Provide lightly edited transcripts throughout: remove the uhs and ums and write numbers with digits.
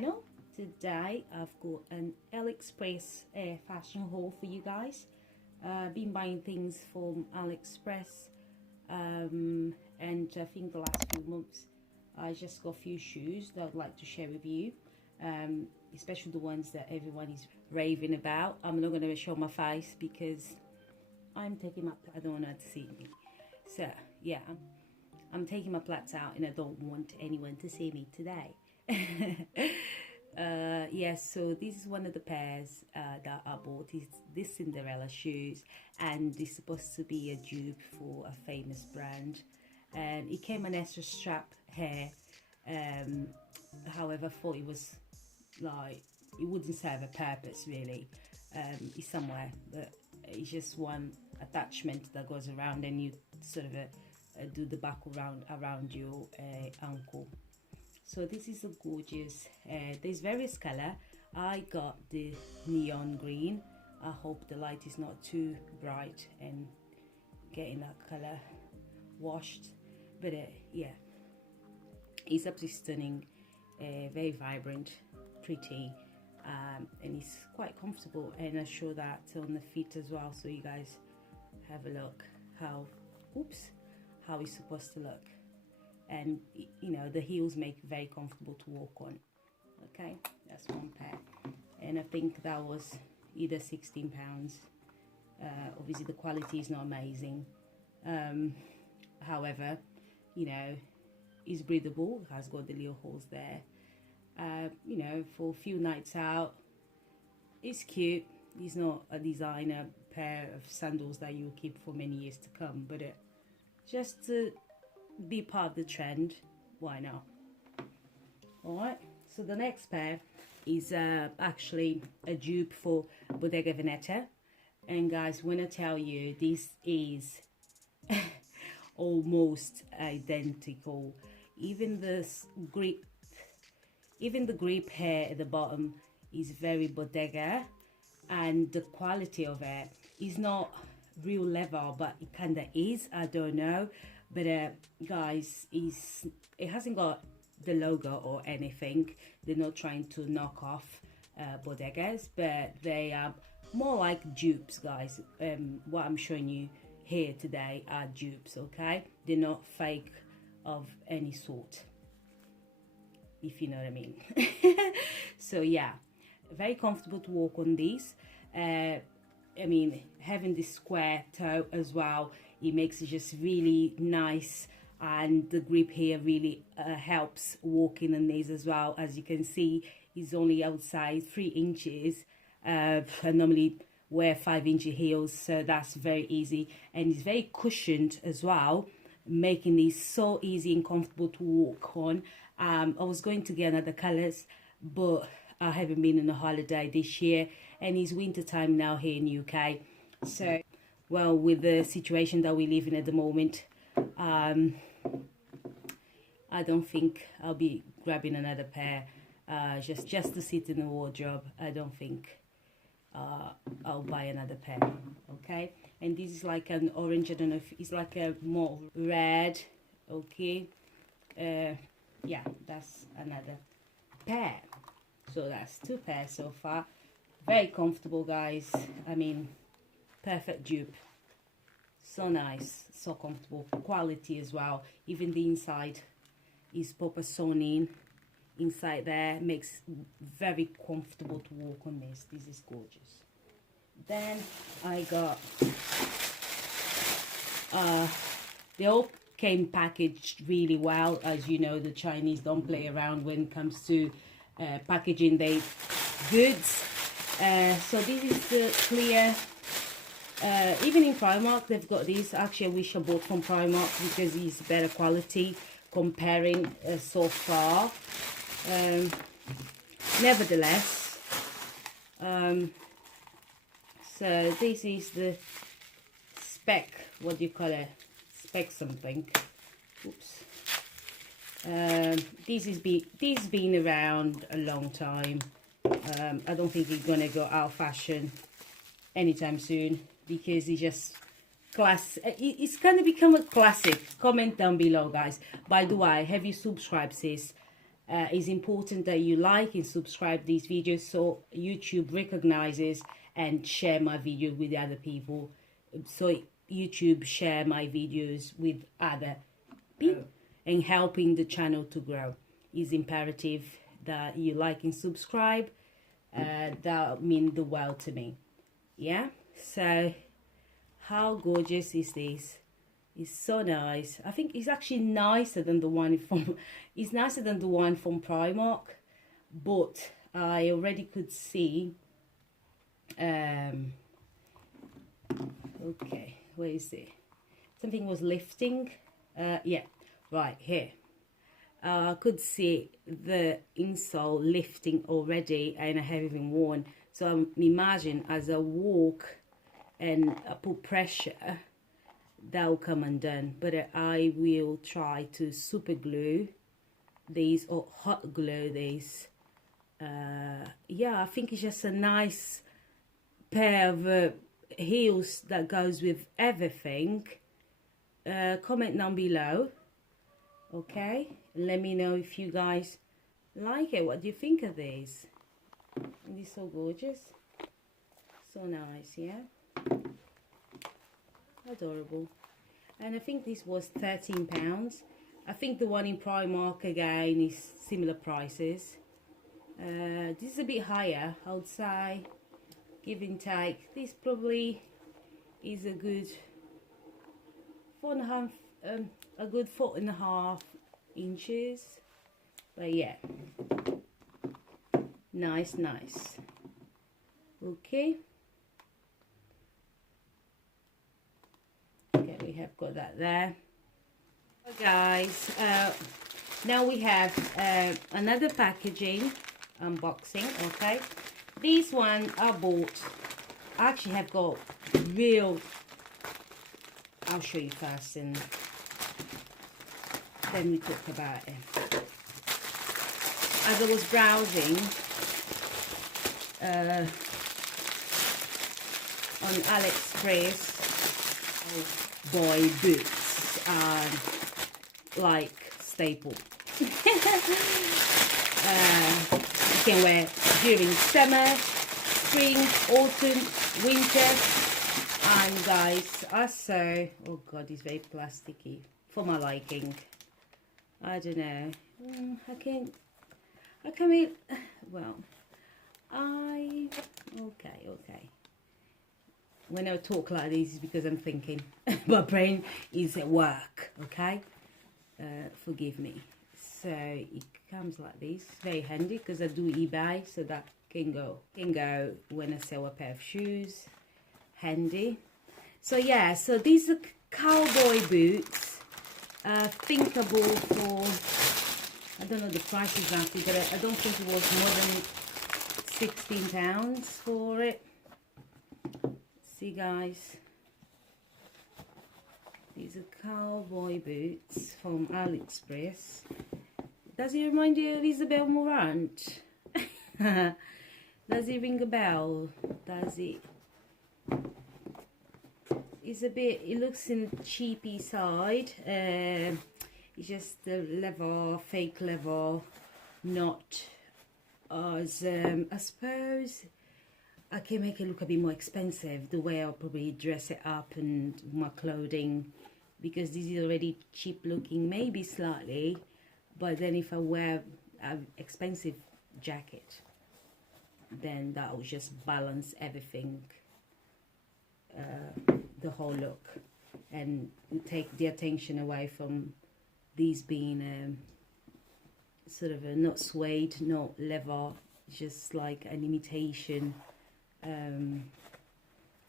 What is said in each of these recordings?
channel. Today I've got an Aliexpress fashion haul for you guys. Been buying things from Aliexpress and I think the last few months I just got a few shoes that I'd like to share with you, especially the ones that everyone is raving about. I'm not going to show my face because I'm taking my, I don't want her to see me. So yeah, I'm taking my plaits out and I don't want anyone to see me today. Yes, so this is one of the pairs that I bought. It's this Cinderella shoes, and it's supposed to be a dupe for a famous brand, and it came an extra strap here. However, I thought it was like it wouldn't serve a purpose really. It's somewhere, but it's just one attachment that goes around, and you sort of do the back around your ankle. So this is a gorgeous, there's various color. I got the neon green. I hope the light is not too bright and getting that color washed, but yeah, it's absolutely stunning, very vibrant, pretty, and it's quite comfortable, and I show that on the feet as well, so you guys have a look how it's supposed to look. And you know, the heels make very comfortable to walk on. Okay, that's one pair, and I think that was either £16. Obviously the quality is not amazing, however, you know, it's breathable, has got the little holes there. You know, for a few nights out, it's cute. It's not a designer pair of sandals that you'll keep for many years to come, but just to be part of the trend, why not? All right, so the next pair is actually a dupe for Bottega Veneta, and guys, when I tell you this is almost identical, even the grip here at the bottom is very Bottega, and the quality of it is not real leather, but it kind of is, I don't know. But guys, it hasn't got the logo or anything. They're not trying to knock off Bodegas, but they are more like dupes, guys. What I'm showing you here today are dupes, okay? They're not fake of any sort, if you know what I mean. So yeah, very comfortable to walk on these. I mean, having this square toe as well, it makes it just really nice, and the grip here really helps walking on these as well. As you can see, it's only outside 3 inches. I normally wear 5-inch heels, so that's very easy, and it's very cushioned as well, making these so easy and comfortable to walk on. I was going to get another colors, but I haven't been on a holiday this year, and it's winter time now here in UK. So, well, with the situation that we live in at the moment, I don't think I'll be grabbing another pair just to sit in the wardrobe. I don't think I'll buy another pair. Okay, and this is like an orange. I don't know if it's like a more red. Okay, yeah, that's another pair. So that's 2 pairs so far. Very comfortable, guys. I mean, perfect dupe. So nice, so comfortable. Quality as well. Even the inside is proper sewn in. Inside there makes very comfortable to walk on this. This is gorgeous. Then I got they all came packaged really well. As you know, the Chinese don't play around when it comes to packaging their goods. So this is the clear, even in Primark they've got this. Actually, I wish I bought from Primark because it's better quality comparing so far. Nevertheless, so this is the spec, what do you call it, spec something, oops. This has been around a long time. I don't think it's gonna go out of fashion anytime soon, because it's just it's gonna become a classic. Comment down below, guys. By the way, have you subscribed, sis? It's important that you like and subscribe these videos so YouTube recognizes and share my video with other people. So YouTube share my videos with other people and helping the channel to grow. It's imperative that you like and subscribe. That means the world to me. Yeah, so how gorgeous is this? It's so nice. I think it's actually nicer than the one from it's nicer than the one from Primark, but I already could see okay, where is it? Something was lifting. Yeah, right here. I could see the insole lifting already, and I haven't even worn. So I imagine as I walk and I put pressure, that will come undone. But I will try to super glue these or hot glue these. Yeah, I think it's just a nice pair of heels that goes with everything. Comment down below. Okay, let me know if you guys like it. What do you think of these? Isn't this so gorgeous? So nice, yeah? Adorable. And I think this was £13. I think the one in Primark again is similar prices. This is a bit higher, I would say. Give and take. This probably is a good 4.5, a good 4.5 inches. But yeah, nice. Okay. Okay, we have got that there. Guys, now we have another packaging unboxing. Okay, this one I bought. I actually have got real. I'll show you first and then we talk about it. As I was browsing on Aliexpress, boy boots are like staple. You can wear during summer, spring, autumn, winter. And guys, I saw, oh god, it's very plasticky for my liking. I don't know. I can't well, okay. When I talk like this, it's because I'm thinking. My brain is at work, okay? Forgive me. So it comes like this. Very handy because I do eBay, so that can go when I sell a pair of shoes. Handy. So yeah, so these are cowboy boots. Thinkable for, I don't know the price exactly, but I don't think it was more than £16 for it. See guys, these are cowboy boots from Aliexpress. Does it remind you of Isabel Morant? Does it ring a bell? Does it? It's a bit, it looks in the cheapy side. It's just the leather, fake leather, not as, I suppose I can make it look a bit more expensive, the way I'll probably dress it up and my clothing, because this is already cheap looking, maybe slightly, but then if I wear an expensive jacket, then that will just balance everything, the whole look, and take the attention away from these being sort of a not suede, not leather, just like an imitation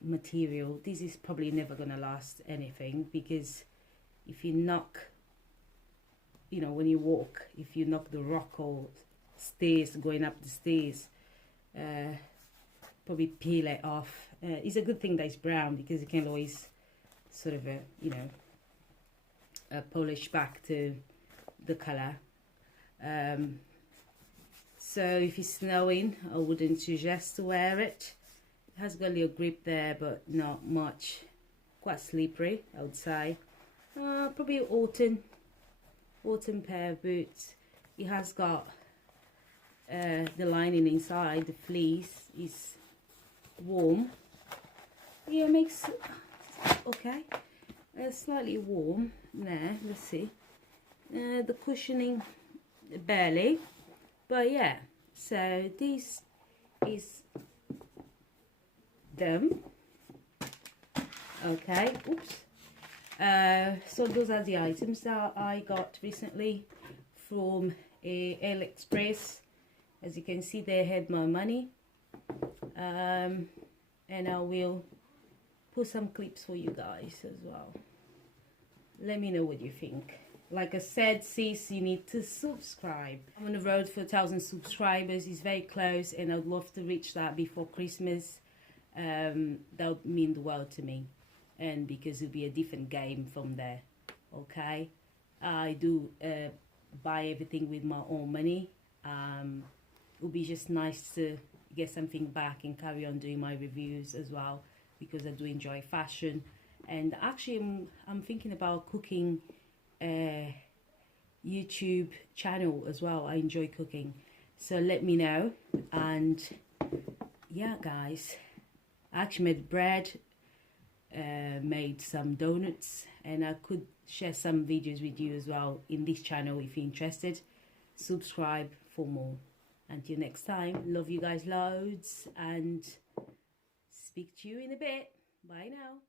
material. This is probably never gonna last anything, because if you knock, you know, when you walk, if you knock the rock or stairs going up the stairs, probably peel it off. It's a good thing that it's brown, because you can always sort of you know, polish back to the color. So if it's snowing, I wouldn't suggest to wear it. It has got a little grip there, but not much. Quite slippery, I would say. Probably autumn pair of boots. it has got the lining inside. The fleece is warm. Yeah, makes okay. Slightly warm there. Let's see. The cushioning barely, but yeah. So this is them. Okay. Oops. So those are the items that I got recently from Aliexpress. As you can see, they had my money, and I will put some clips for you guys as well. Let me know what you think. Like I said, sis, you need to subscribe. I'm on the road for 1,000 subscribers. It's very close, and I'd love to reach that before Christmas. That would mean the world to me, and because it'll be a different game from there. Okay, I do buy everything with my own money. It would be just nice to get something back and carry on doing my reviews as well, because I do enjoy fashion. And actually I'm thinking about cooking YouTube channel as well. I enjoy cooking, so let me know. And yeah guys, I actually made bread, made some donuts, and I could share some videos with you as well in this channel. If you're interested, subscribe for more. Until next time, love you guys loads, and speak to you in a bit. Bye now.